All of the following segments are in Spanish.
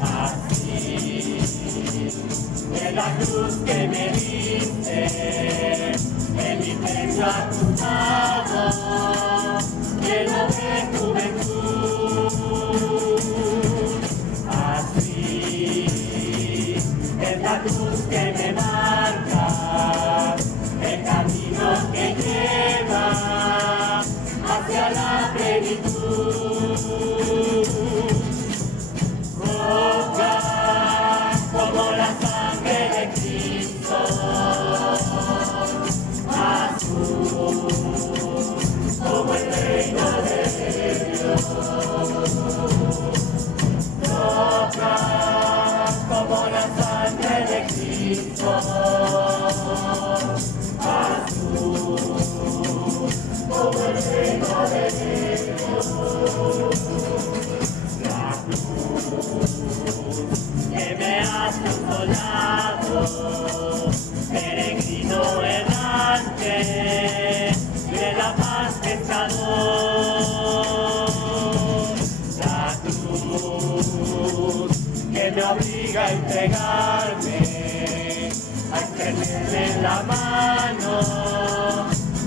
Así es la cruz que me diste, en mi pecho a tu lado, lleno de juventud. Así es la cruz que me marca, el camino que lleva hacia la plenitud. Roja como la sangre de Cristo, azul como el reino de Dios. Roja como la sangre de Cristo, azul como el reino de Dios. La cruz que me has consolado, peregrino errante de la paz pensador. La cruz que me obliga a entregarme, a extenderle la mano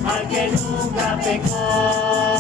al que nunca pecó.